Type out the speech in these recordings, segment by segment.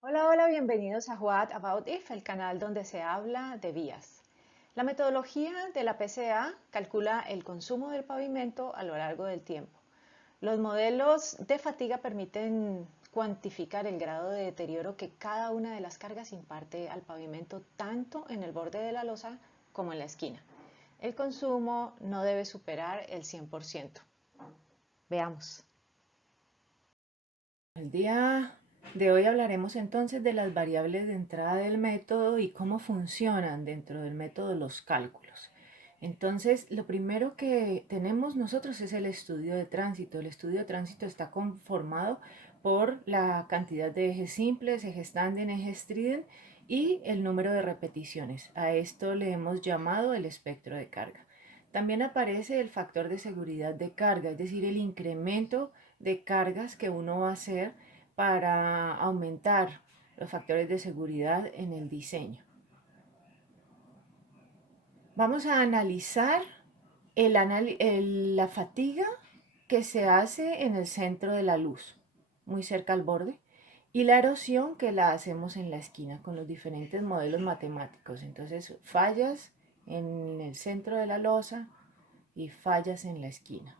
Hola, hola, bienvenidos a What About If, el canal donde se habla de vías. La metodología de la PCA calcula el consumo del pavimento a lo largo del tiempo. Los modelos de fatiga permiten cuantificar el grado de deterioro que cada una de las cargas imparte al pavimento tanto en el borde de la losa como en la esquina. El consumo no debe superar el 100%. Veamos. El día de hoy hablaremos entonces de las variables de entrada del método y cómo funcionan dentro del método los cálculos. Entonces, lo primero que tenemos nosotros es el estudio de tránsito. El estudio de tránsito está conformado por la cantidad de ejes simples, ejes tándem, ejes trident y el número de repeticiones. A esto le hemos llamado el espectro de carga. También aparece el factor de seguridad de carga, es decir, el incremento de cargas que uno va a hacer para aumentar los factores de seguridad en el diseño. Vamos a analizar la fatiga que se hace en el centro de la luz, muy cerca al borde, y la erosión que la hacemos en la esquina con los diferentes modelos matemáticos. Entonces, fallas en el centro de la losa y fallas en la esquina.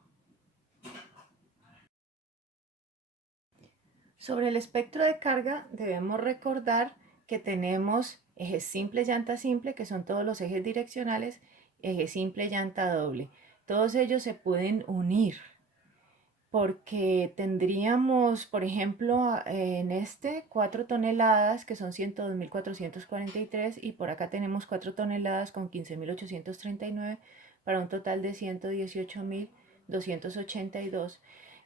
Sobre el espectro de carga debemos recordar que tenemos eje simple, llanta simple, que son todos los ejes direccionales, eje simple, llanta doble. Todos ellos se pueden unir porque tendríamos, por ejemplo, en este 4 toneladas que son 102.443 y por acá tenemos 4 toneladas con 15.839 para un total de 118.282.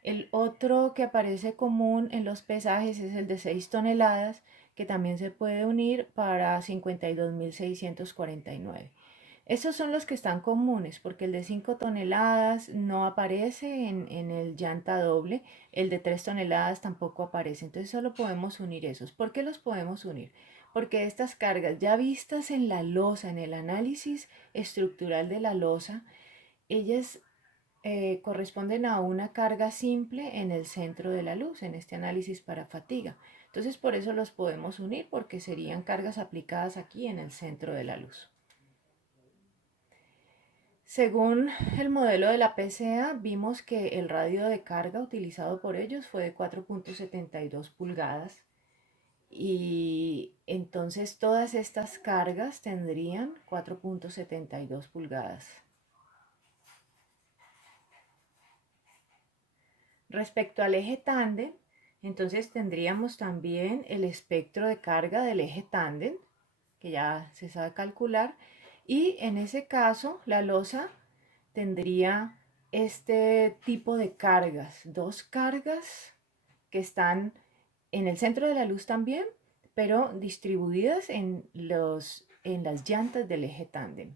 El otro que aparece común en los pesajes es el de 6 toneladas que también se puede unir para 52.649. Esos son los que están comunes, porque el de 5 toneladas no aparece en el llanta doble, el de 3 toneladas tampoco aparece, entonces solo podemos unir esos. ¿Por qué los podemos unir? Porque estas cargas ya vistas en la losa, en el análisis estructural de la losa, ellas corresponden a una carga simple en el centro de la luz, en este análisis para fatiga. Entonces por eso los podemos unir, porque serían cargas aplicadas aquí en el centro de la luz. Según el modelo de la PCA, vimos que el radio de carga utilizado por ellos fue de 4.72 pulgadas y entonces todas estas cargas tendrían 4.72 pulgadas. Respecto al eje tándem, entonces tendríamos también el espectro de carga del eje tándem, que ya se sabe calcular, y en ese caso la losa tendría este tipo de cargas, dos cargas que están en el centro de la luz también, pero distribuidas en las llantas del eje tándem.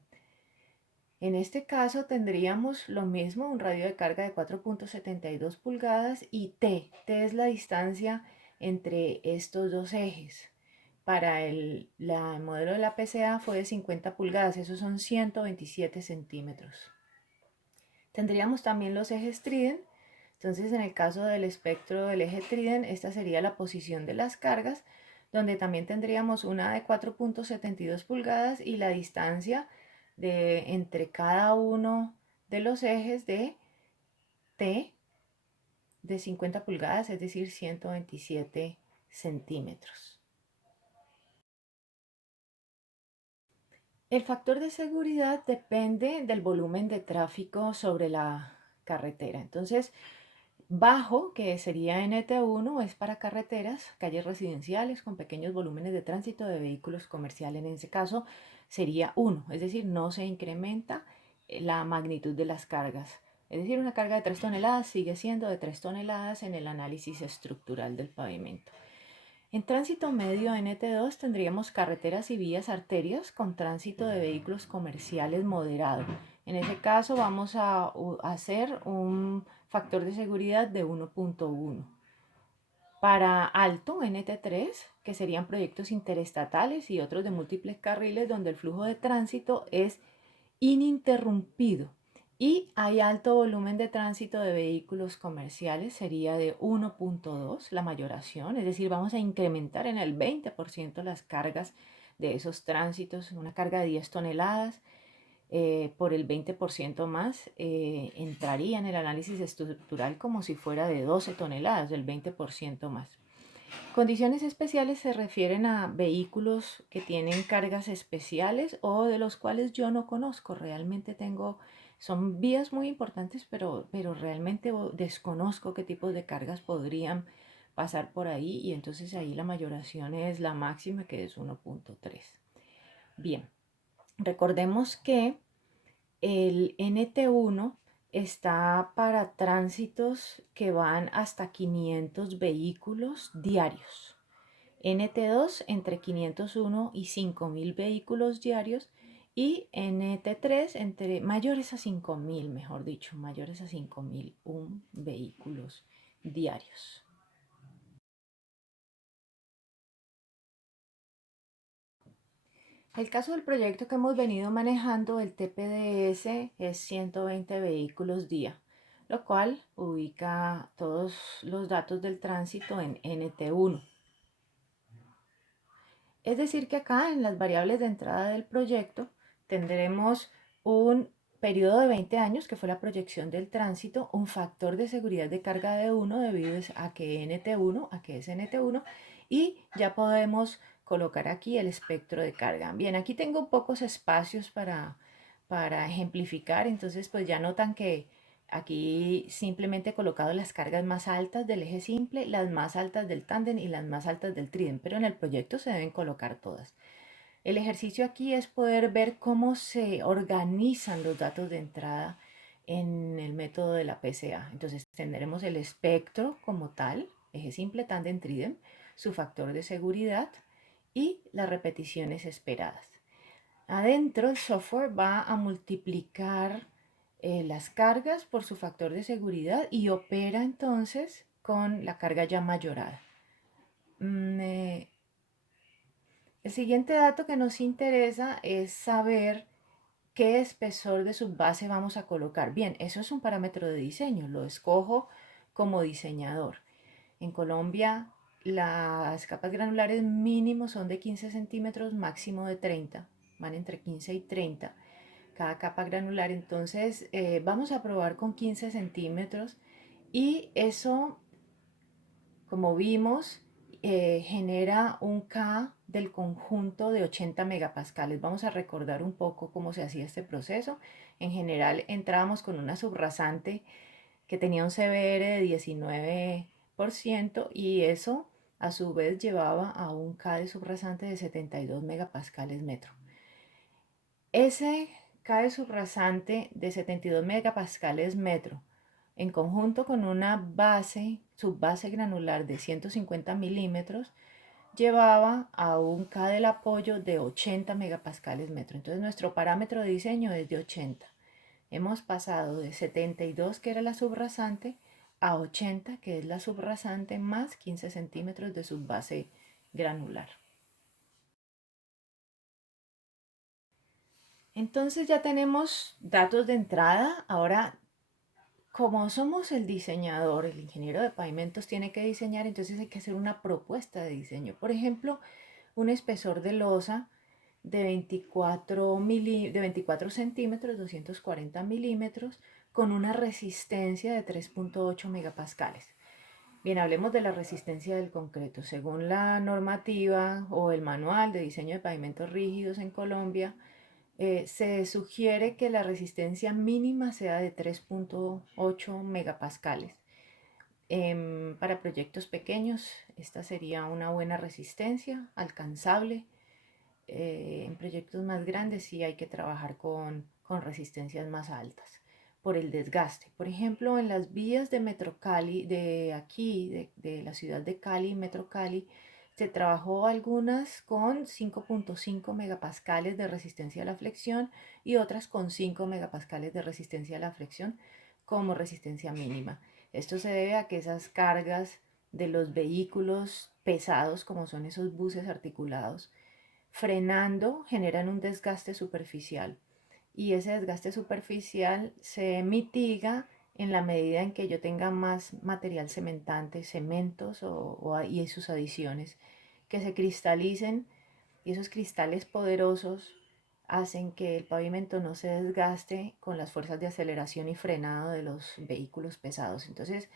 En este caso tendríamos lo mismo, un radio de carga de 4.72 pulgadas y T es la distancia entre estos dos ejes. Para el modelo de la PCA fue de 50 pulgadas, esos son 127 centímetros. Tendríamos también los ejes trident. Entonces, en el caso del espectro del eje trident, esta sería la posición de las cargas, donde también tendríamos una de 4.72 pulgadas y la distancia entre cada uno de los ejes de T de 50 pulgadas, es decir, 127 centímetros. El factor de seguridad depende del volumen de tráfico sobre la carretera. Entonces, bajo, que sería NT1, es para carreteras, calles residenciales con pequeños volúmenes de tránsito de vehículos comerciales. En ese caso sería 1, es decir, no se incrementa la magnitud de las cargas. Es decir, una carga de 3 toneladas sigue siendo de 3 toneladas en el análisis estructural del pavimento. En tránsito medio NT2 tendríamos carreteras y vías arterias con tránsito de vehículos comerciales moderado. En ese caso vamos a hacer un factor de seguridad de 1.1. Para alto NT3, que serían proyectos interestatales y otros de múltiples carriles donde el flujo de tránsito es ininterrumpido. Y hay alto volumen de tránsito de vehículos comerciales, sería de 1.2 la mayoración, es decir, vamos a incrementar en el 20% las cargas de esos tránsitos, una carga de 10 toneladas por el 20% más, entraría en el análisis estructural como si fuera de 12 toneladas, el 20% más. Condiciones especiales se refieren a vehículos que tienen cargas especiales o de los cuales yo no conozco. Realmente son vías muy importantes, pero realmente desconozco qué tipos de cargas podrían pasar por ahí y entonces ahí la mayoración es la máxima que es 1.3. Bien, recordemos que el NT1 está para tránsitos que van hasta 500 vehículos diarios. NT2 entre 501 y 5000 vehículos diarios y NT3 entre mayores a 5000, mejor dicho, mayores a 5001 vehículos diarios. El caso del proyecto que hemos venido manejando, el TPDS, es 120 vehículos día, lo cual ubica todos los datos del tránsito en NT1. Es decir, que acá en las variables de entrada del proyecto tendremos un periodo de 20 años, que fue la proyección del tránsito, un factor de seguridad de carga de 1 debido a que NT1, a que es NT1, y ya podemos colocar aquí el espectro de carga. Bien, aquí tengo pocos espacios para ejemplificar, entonces pues ya notan que aquí simplemente he colocado las cargas más altas del eje simple, las más altas del tándem y las más altas del trident, pero en el proyecto se deben colocar todas. El ejercicio aquí es poder ver cómo se organizan los datos de entrada en el método de la PCA. Entonces tendremos el espectro como tal, eje simple, tándem, trident, su factor de seguridad y las repeticiones esperadas. Adentro el software va a multiplicar las cargas por su factor de seguridad y opera entonces con la carga ya mayorada. Mm, eh, el siguiente dato que nos interesa es saber qué espesor de subbase vamos a colocar. Bien, eso es un parámetro de diseño, lo escojo como diseñador. En Colombia las capas granulares mínimo son de 15 centímetros, máximo de 30, van entre 15 y 30 cada capa granular. Entonces vamos a probar con 15 centímetros y eso, como vimos, genera un K del conjunto de 80 megapascales. Vamos a recordar un poco cómo se hacía este proceso. En general entrábamos con una subrasante que tenía un CBR de 19% y eso a su vez llevaba a un K de subrasante de 72 megapascales metro. Ese K de subrasante de 72 megapascales metro en conjunto con una subbase granular de 150 milímetros llevaba a un K del apoyo de 80 megapascales metro. Entonces nuestro parámetro de diseño es de 80. Hemos pasado de 72, que era la subrasante, a 80, que es la subrasante, más 15 centímetros de subbase granular. Entonces ya tenemos datos de entrada. Ahora, como somos el diseñador, el ingeniero de pavimentos tiene que diseñar, entonces hay que hacer una propuesta de diseño. Por ejemplo, un espesor de losa de 24 centímetros, 240 milímetros, con una resistencia de 3.8 megapascales. Bien, hablemos de la resistencia del concreto. Según la normativa o el manual de diseño de pavimentos rígidos en Colombia, se sugiere que la resistencia mínima sea de 3.8 megapascales. Para proyectos pequeños, esta sería una buena resistencia, alcanzable. En proyectos más grandes sí hay que trabajar con resistencias más altas por el desgaste. Por ejemplo, en las vías de Metro Cali, de aquí, de la ciudad de Cali, Metro Cali, se trabajó algunas con 5.5 megapascales de resistencia a la flexión y otras con 5 megapascales de resistencia a la flexión como resistencia mínima. Esto se debe a que esas cargas de los vehículos pesados, como son esos buses articulados, frenando generan un desgaste superficial y ese desgaste superficial se mitiga en la medida en que yo tenga más material cementante, cementos y sus adiciones que se cristalicen, y esos cristales poderosos hacen que el pavimento no se desgaste con las fuerzas de aceleración y frenado de los vehículos pesados. Entonces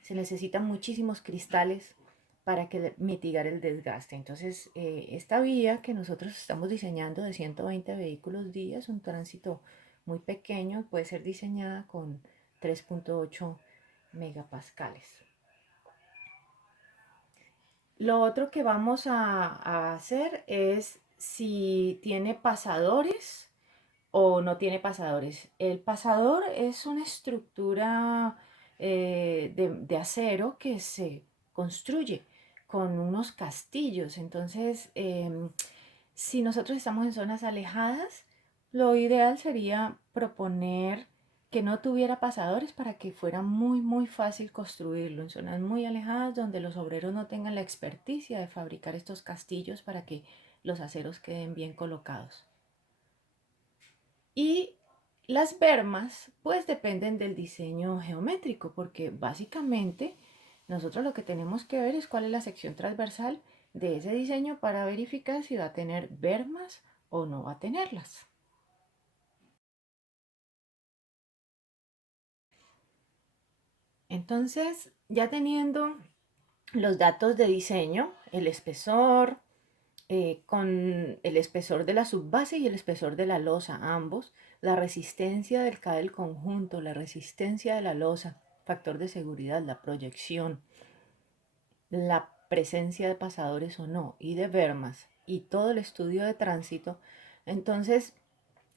se necesitan muchísimos cristales para mitigar el desgaste. Entonces, esta vía que nosotros estamos diseñando de 120 vehículos día es un tránsito muy pequeño, puede ser diseñada con 3.8 megapascales. Lo otro que vamos a hacer es si tiene pasadores o no tiene pasadores. El pasador es una estructura de acero que se construye con unos castillos. Entonces, si nosotros estamos en zonas alejadas, lo ideal sería proponer que no tuviera pasadores para que fuera muy, muy fácil construirlo en zonas muy alejadas donde los obreros no tengan la experticia de fabricar estos castillos para que los aceros queden bien colocados. Y las bermas pues dependen del diseño geométrico, porque básicamente nosotros lo que tenemos que ver es cuál es la sección transversal de ese diseño para verificar si va a tener bermas o no va a tenerlas. Entonces, ya teniendo los datos de diseño, el espesor, con el espesor de la subbase y el espesor de la losa, ambos, la resistencia del conjunto, la resistencia de la losa, factor de seguridad, la proyección, la presencia de pasadores o no, y de bermas, y todo el estudio de tránsito. Entonces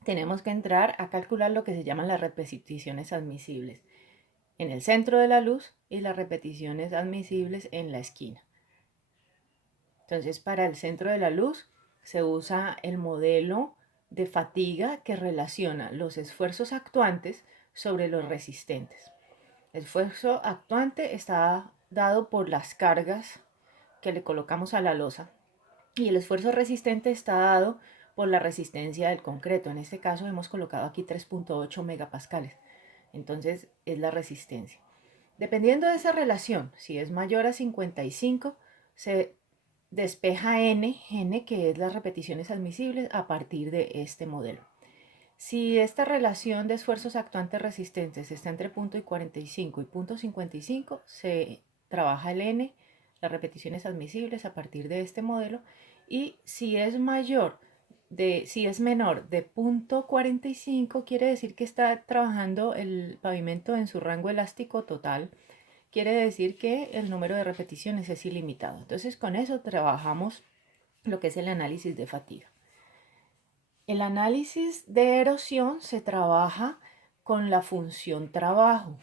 tenemos que entrar a calcular lo que se llaman las repeticiones admisibles en el centro de la luz y las repeticiones admisibles en la esquina. Entonces, para el centro de la luz se usa el modelo de fatiga que relaciona los esfuerzos actuantes sobre los resistentes. El esfuerzo actuante está dado por las cargas que le colocamos a la losa y el esfuerzo resistente está dado por la resistencia del concreto. En este caso hemos colocado aquí 3.8 megapascales. Entonces es la resistencia. Dependiendo de esa relación, si es mayor a 55, se despeja n, que es las repeticiones admisibles, a partir de este modelo. Si esta relación de esfuerzos actuantes resistentes está entre punto y 45 y punto 55, se trabaja el n, las repeticiones admisibles, a partir de este modelo. Y si es menor de punto 45, quiere decir que está trabajando el pavimento en su rango elástico total. Quiere decir que el número de repeticiones es ilimitado. Entonces con eso trabajamos lo que es el análisis de fatiga. El análisis de erosión se trabaja con la función trabajo.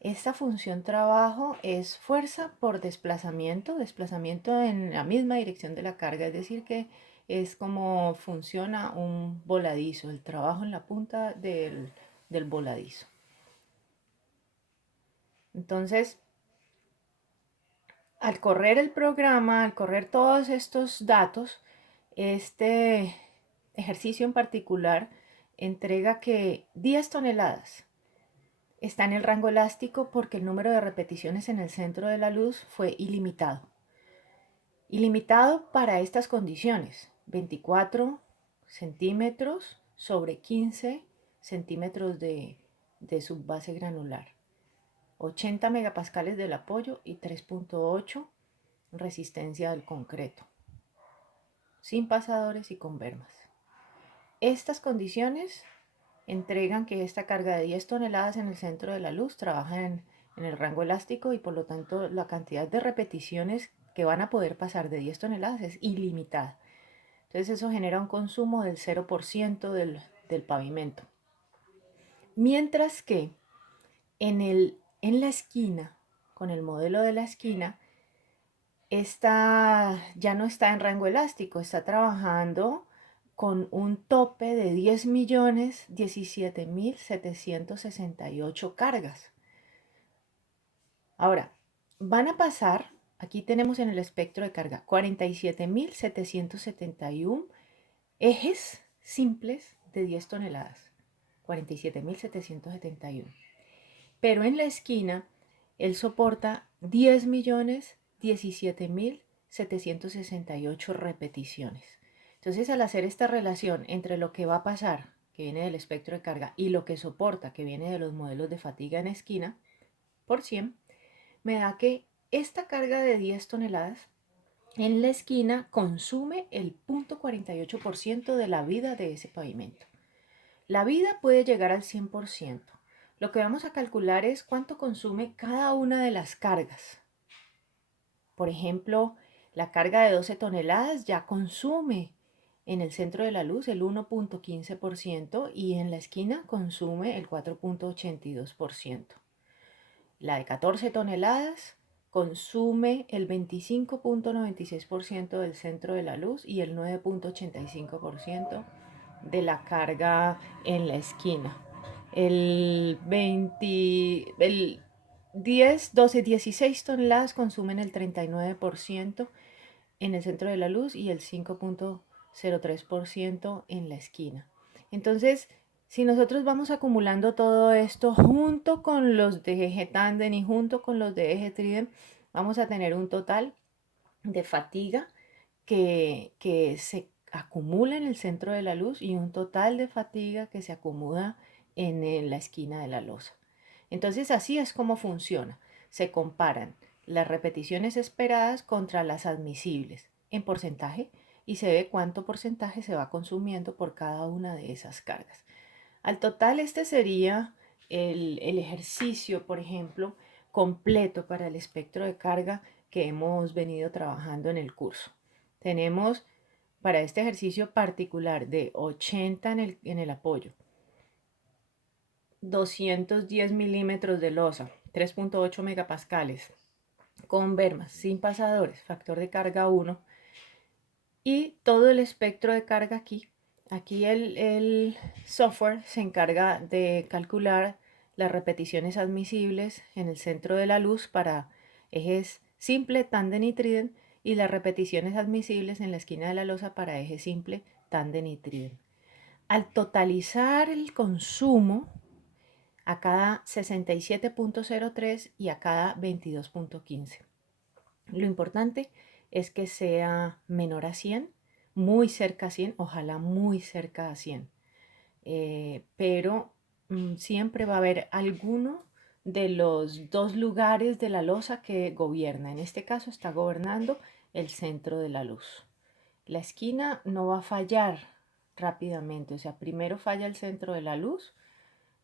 Esta función trabajo es fuerza por desplazamiento, desplazamiento en la misma dirección de la carga, es decir que es como funciona un voladizo, el trabajo en la punta del voladizo. Entonces, al correr el programa, al correr todos estos datos, este ejercicio en particular entrega que 10 toneladas está en el rango elástico porque el número de repeticiones en el centro de la luz fue ilimitado. Ilimitado para estas condiciones: 24 centímetros sobre 15 centímetros de subbase granular, 80 megapascales del apoyo y 3.8 resistencia del concreto, sin pasadores y con bermas. Estas condiciones entregan que esta carga de 10 toneladas en el centro de la luz trabaja en el rango elástico, y por lo tanto la cantidad de repeticiones que van a poder pasar de 10 toneladas es ilimitada. Entonces eso genera un consumo del 0% del pavimento. Mientras que en la esquina, con el modelo de la esquina, esta ya no está en rango elástico, está trabajando con un tope de 10.017.768 cargas. Ahora, van a pasar, aquí tenemos en el espectro de carga 47.771 ejes simples de 10 toneladas, 47.771. Pero en la esquina, él soporta 10.017.768 repeticiones. Entonces, al hacer esta relación entre lo que va a pasar, que viene del espectro de carga, y lo que soporta, que viene de los modelos de fatiga en esquina, por 100, me da que esta carga de 10 toneladas en la esquina consume el 0.48% de la vida de ese pavimento. La vida puede llegar al 100%. Lo que vamos a calcular es cuánto consume cada una de las cargas. Por ejemplo, la carga de 12 toneladas ya consume en el centro de la luz el 1.15% y en la esquina consume el 4.82%. La de 14 toneladas consume el 25.96% del centro de la luz y el 9.85% de la carga en la esquina. El 10, 12, 16 toneladas consumen el 39% en el centro de la luz y el 5.03% en la esquina. Entonces, si nosotros vamos acumulando todo esto junto con los de eje tándem y junto con los de eje tridem, vamos a tener un total de fatiga que se acumula en el centro de la luz y un total de fatiga que se acumula en la esquina de la losa. Entonces así es como funciona. Se comparan las repeticiones esperadas contra las admisibles en porcentaje y se ve cuánto porcentaje se va consumiendo por cada una de esas cargas. Al total este sería el ejercicio, por ejemplo, completo para el espectro de carga que hemos venido trabajando en el curso. Tenemos para este ejercicio particular de 80 en el apoyo, 210 milímetros de losa, 3.8 megapascales, con bermas, sin pasadores, factor de carga 1 y todo el espectro de carga aquí. Aquí el software se encarga de calcular las repeticiones admisibles en el centro de la luz para ejes simple, tándem y tridem y las repeticiones admisibles en la esquina de la losa para eje simple, tándem y tridem. Al totalizar el consumo a cada 67.03 y a cada 22.15. Lo importante es que sea menor a 100, muy cerca a 100, ojalá muy cerca a 100. Pero siempre va a haber alguno de los dos lugares de la losa que gobierna. En este caso está gobernando el centro de la luz. La esquina no va a fallar rápidamente, o sea, primero falla el centro de la luz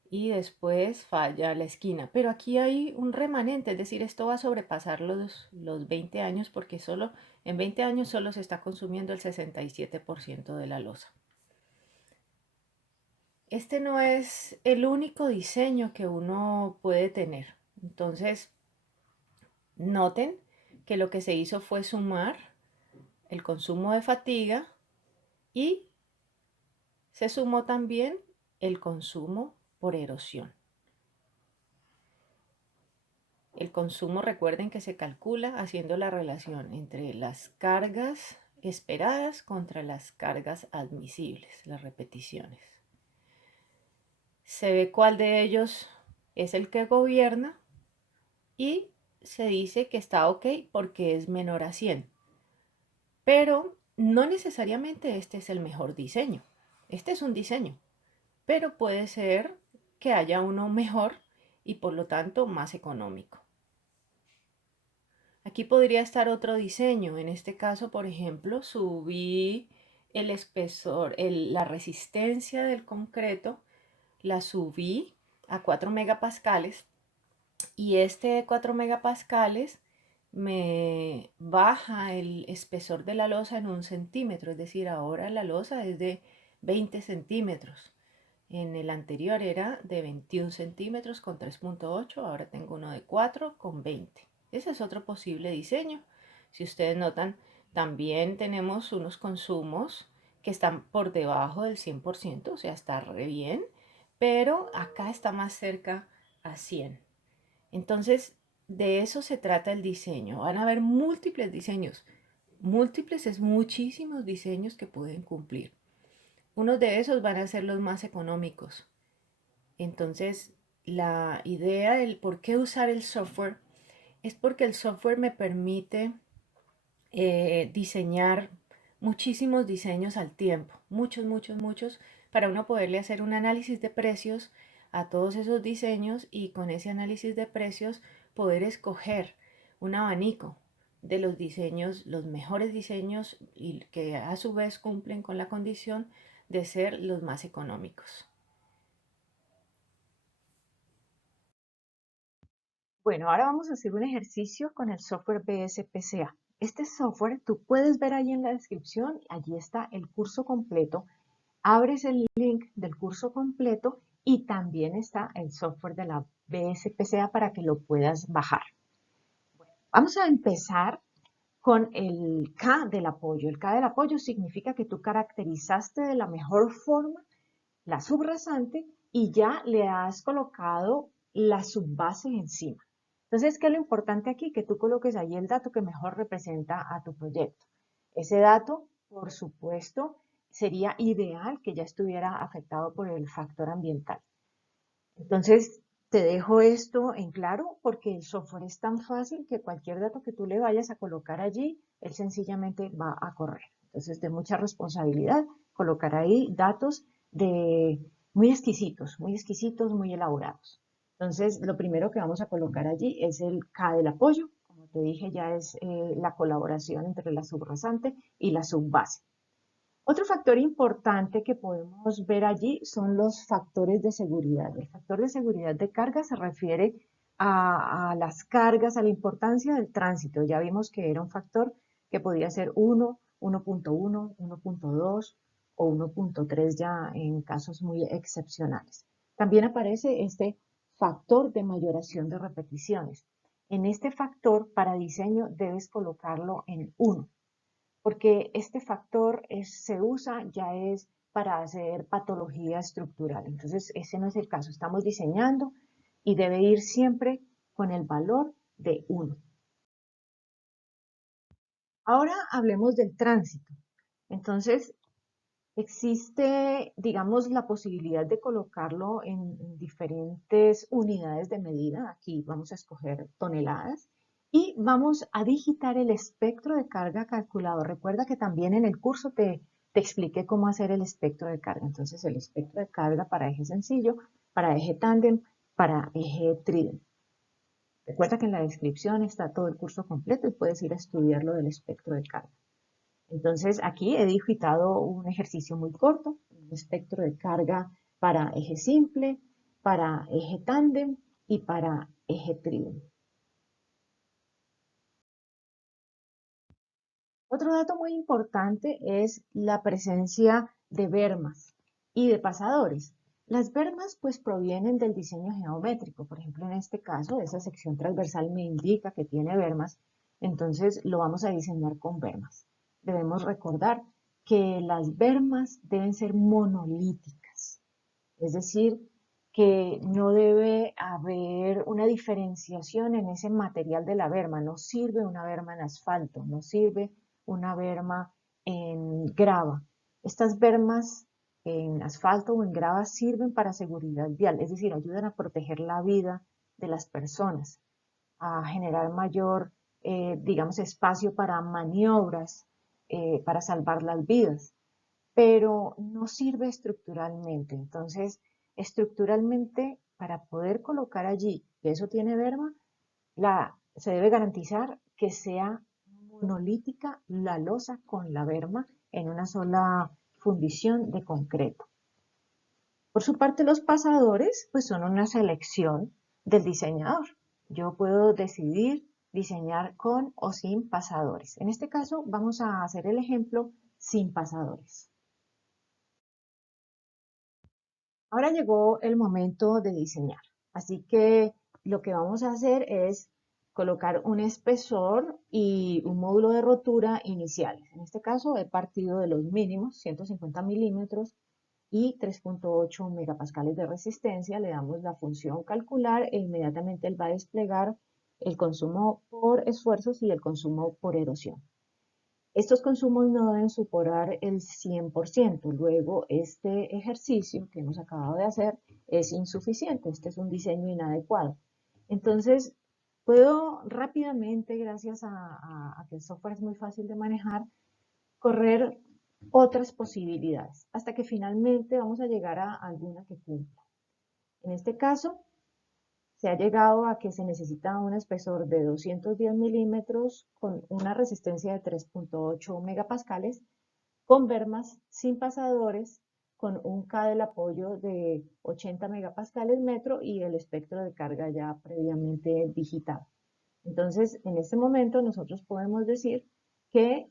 y después falla la esquina. Pero aquí hay un remanente, es decir, esto va a sobrepasar los 20 años porque solo en 20 años solo se está consumiendo el 67% de la losa. Este no es el único diseño que uno puede tener. Entonces, noten que lo que se hizo fue sumar el consumo de fatiga y se sumó también el consumo por erosión. El consumo, recuerden que se calcula haciendo la relación entre las cargas esperadas contra las cargas admisibles, las repeticiones. Se ve cuál de ellos es el que gobierna y se dice que está ok porque es menor a 100. Pero no necesariamente este es el mejor diseño. Este es un diseño, pero puede ser que haya uno mejor y por lo tanto más económico. Aquí podría estar otro diseño. En este caso, por ejemplo, subí el espesor, la resistencia del concreto, la subí a 4 megapascales y este 4 megapascales me baja el espesor de la losa en 1 centímetro, es decir, ahora la losa es de 20 centímetros. En el anterior era de 21 centímetros con 3.8, ahora tengo uno de 4 con 20. Ese es otro posible diseño. Si ustedes notan, también tenemos unos consumos que están por debajo del 100%, o sea, está re bien, pero acá está más cerca a 100. Entonces, de eso se trata el diseño. Van a haber múltiples diseños. Múltiples es muchísimos diseños que pueden cumplir. unos de esos van a ser los más económicos. Entonces, la idea del por qué usar el software es porque el software me permite diseñar muchísimos diseños al tiempo, muchos, muchos, muchos, para uno poderle hacer un análisis de precios a todos esos diseños y con ese análisis de precios poder escoger un abanico de los diseños, los mejores diseños y que a su vez cumplen con la condición de ser los más económicos. Bueno, ahora vamos a hacer un ejercicio con el software BSPCA. Este software, tú puedes ver ahí en la descripción, allí está el curso completo. Abres el link del curso completo y también está el software de la BSPCA para que lo puedas bajar. Vamos a empezar con el K del apoyo. El K del apoyo significa que tú caracterizaste de la mejor forma la subrasante y ya le has colocado la subbase encima. Entonces, ¿qué es lo importante aquí? Que tú coloques ahí el dato que mejor representa a tu proyecto. Ese dato, por supuesto, sería ideal que ya estuviera afectado por el factor ambiental. Entonces, te dejo esto en claro porque el software es tan fácil que cualquier dato que tú le vayas a colocar allí, él sencillamente va a correr. Entonces, de mucha responsabilidad colocar ahí datos de muy exquisitos, muy elaborados. Entonces, lo primero que vamos a colocar allí es el K del apoyo. Como te dije, ya es la colaboración entre la subrasante y la subbase. Otro factor importante que podemos ver allí son los factores de seguridad. El factor de seguridad de carga se refiere a las cargas, a la importancia del tránsito. Ya vimos que era un factor que podía ser 1, 1.1, 1.2 o 1.3 ya en casos muy excepcionales. También aparece este factor de mayoración de repeticiones. En este factor para diseño debes colocarlo en 1 porque este factor se usa ya es para hacer patología estructural. Entonces, ese no es el caso. Estamos diseñando y debe ir siempre con el valor de 1. Ahora hablemos del tránsito. Entonces, existe, digamos, la posibilidad de colocarlo en diferentes unidades de medida. Aquí vamos a escoger toneladas y vamos a digitar el espectro de carga calculado. Recuerda que también en el curso te expliqué cómo hacer el espectro de carga. Entonces, el espectro de carga para eje sencillo, para eje tándem, para eje trident. Recuerda que en la descripción está todo el curso completo y puedes ir a estudiarlo del espectro de carga. Entonces aquí he digitado un ejercicio muy corto, un espectro de carga para eje simple, para eje tándem y para eje trident. Otro dato muy importante es la presencia de bermas y de pasadores. Las bermas pues provienen del diseño geométrico. Por ejemplo, en este caso, esa sección transversal me indica que tiene bermas, entonces lo vamos a diseñar con bermas. Debemos recordar que las bermas deben ser monolíticas, es decir, que no debe haber una diferenciación en ese material de la berma. No sirve una berma en asfalto, no sirve una berma en grava. Estas bermas en asfalto o en grava sirven para seguridad vial, es decir, ayudan a proteger la vida de las personas, a generar mayor, digamos, espacio para maniobras, para salvar las vidas, pero no sirve estructuralmente. Entonces, estructuralmente, para poder colocar allí que eso tiene berma, se debe garantizar que sea monolítica la losa con la berma en una sola fundición de concreto. Por su parte, los pasadores pues son una selección del diseñador. Yo puedo decidir diseñar con o sin pasadores. En este caso, vamos a hacer el ejemplo sin pasadores. Ahora llegó el momento de diseñar. Así que lo que vamos a hacer es colocar un espesor y un módulo de rotura iniciales. En este caso he partido de los mínimos, 150 milímetros y 3.8 megapascales de resistencia. Le damos la función calcular e inmediatamente él va a desplegar el consumo por esfuerzos y el consumo por erosión. Estos consumos no deben superar el 100%. Luego, este ejercicio que hemos acabado de hacer es insuficiente. Este es un diseño inadecuado. Entonces, puedo rápidamente, gracias a que el software es muy fácil de manejar, correr otras posibilidades, hasta que finalmente vamos a llegar a alguna que cumpla. En este caso, se ha llegado a que se necesita un espesor de 210 milímetros con una resistencia de 3.8 megapascales, con bermas sin pasadores, con un K del apoyo de 80 megapascales metro y el espectro de carga ya previamente digitado. Entonces, en este momento nosotros podemos decir que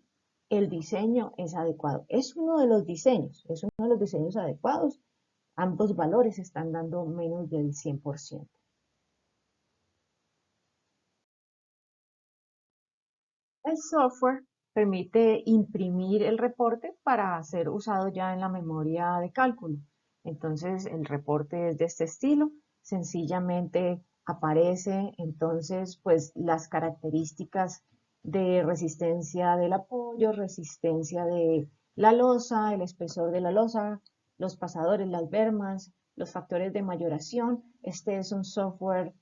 el diseño es adecuado. Es uno de los diseños, es uno de los diseños adecuados. Ambos valores están dando menos del 100%. El software permite imprimir el reporte para ser usado ya en la memoria de cálculo. Entonces, el reporte es de este estilo, sencillamente aparece entonces pues las características de resistencia del apoyo, resistencia de la losa, el espesor de la losa, los pasadores, las bermas, los factores de mayoración. Este es un software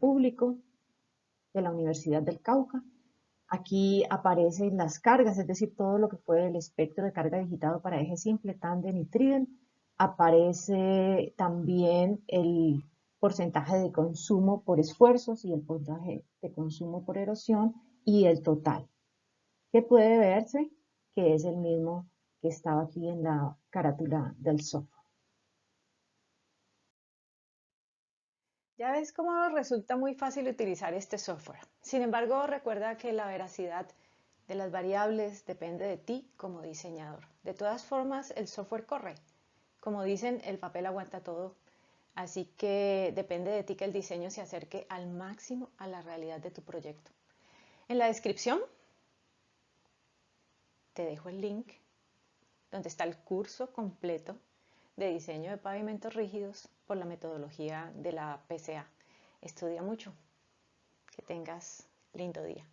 público de la Universidad del Cauca. Aquí aparecen las cargas, es decir, todo lo que fue el espectro de carga digitado para eje simple, tándem y trídem. Aparece también el porcentaje de consumo por esfuerzos y el porcentaje de consumo por erosión y el total, que puede verse que es el mismo que estaba aquí en la carátula del software. Ya ves cómo resulta muy fácil utilizar este software. Sin embargo, recuerda que la veracidad de las variables depende de ti como diseñador. De todas formas, el software corre. Como dicen, el papel aguanta todo. Así que depende de ti que el diseño se acerque al máximo a la realidad de tu proyecto. En la descripción te dejo el link donde está el curso completo de diseño de pavimentos rígidos por la metodología de la PCA. Estudia mucho. Que tengas lindo día.